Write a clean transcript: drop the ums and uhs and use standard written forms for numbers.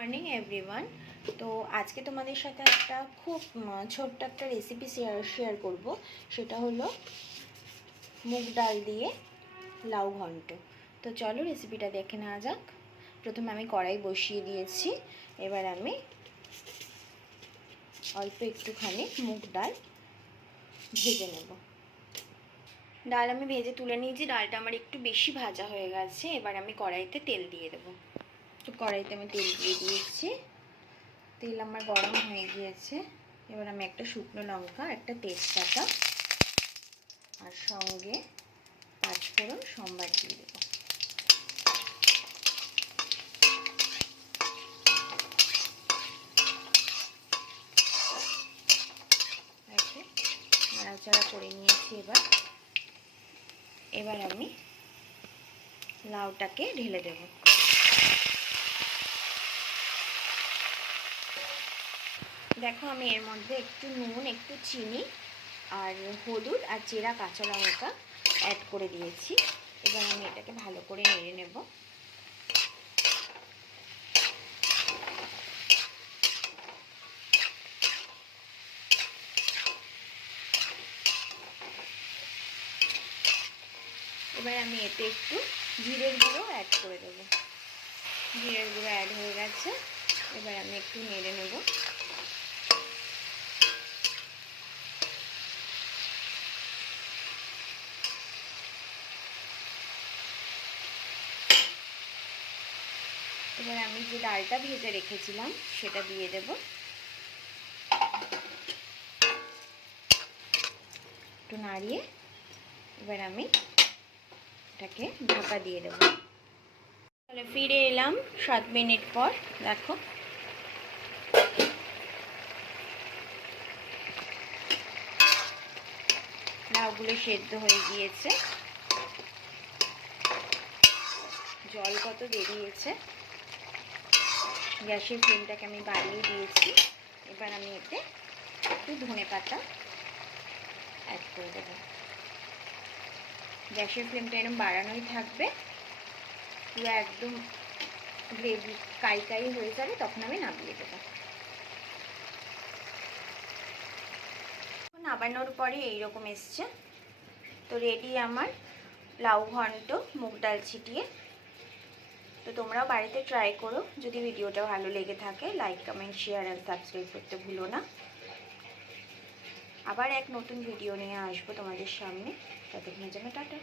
Morning everyone. তো আজকে তোমাদের সাথে একটা খুব ছোট্ট একটা রেসিপি শেয়ার করব। সেটা হলো মুগ ডাল দিয়ে লাউ ঘন্ট। তো চলো রেসিপিটা দেখে নেওয়া যাক। প্রথমে আমি কড়াই বসিয়ে দিয়েছি। এবার আমি অল্প একটুখানি মুগ ডাল ভেজে নেব। ডাল আমি ভেজে তুলে নিয়েছি। ডালটা আমার একটু বেশি ভাজা হয়ে গেছে। এবার আমি কড়াইতে তেল দিয়ে দেবো। তো কড়াইতে আমি তেল দিয়ে দিয়েছি। তেল আমার গরম হয়ে গিয়েছে। এবার আমি একটা শুকনো লঙ্কা, একটা তেজপাতা আর সঙ্গে 5 ফোড়ন সম্বার দিয়ে দেবো। নাড়াচাড়া করে নিয়েছি। এবার আমি লাউটাকে ঢেলে দেব। দেখো আমি এর মধ্যে একটু নুন, একটু চিনি আর হলুদ আর চেরা কাঁচা লঙ্কা অ্যাড করে দিয়েছি। এবার আমি এটাকে ভালো করে নেড়ে নেব। এবার আমি এতে একটু জিরের গুঁড়ো অ্যাড করে দেবো। জিরের গুঁড়ো অ্যাড হয়ে গেছে। এবার আমি একটু নেড়ে নেব। এবার আমি যে ডালটা ভেজে রেখেছিলাম সেটা দিয়ে দেব। একটু নাড়িয়ে এবার আমি এটাকে ঢাকা দিয়ে দেব। তাহলে ফিরে এলাম 7 মিনিট পর। দেখো লাউগুলো সেদ্ধ হয়ে গিয়েছে। জল কত বেরিয়েছে। গ্যাসের ফ্লেমটাকে আমি বাড়িয়ে দিয়েছি। এবার আমি এতে একটু ধনেপাতা অ্যাড করে দেবো। গ্যাসের ফ্লেমটা এরকম বাড়ানোই থাকবে। পুরো একদম গ্রেভি কাই হয়ে যাবে, তখন আমি নামিয়ে দেবো। নামানোর পরে এইরকম এসছে। তো রেডি আমার লাউ ঘন্ট মুগ ডাল ছিটিয়ে। তো তোমরাও বাড়িতে ট্রাই করো। যদি ভিডিওটা ভালো লেগে থাকে লাইক, কমেন্ট, শেয়ার আর সাবস্ক্রাইব করতে ভুলো না। আবার এক নতুন ভিডিও নিয়ে আসবো তোমাদের সামনে। ততক্ষণের জন্য টাটা।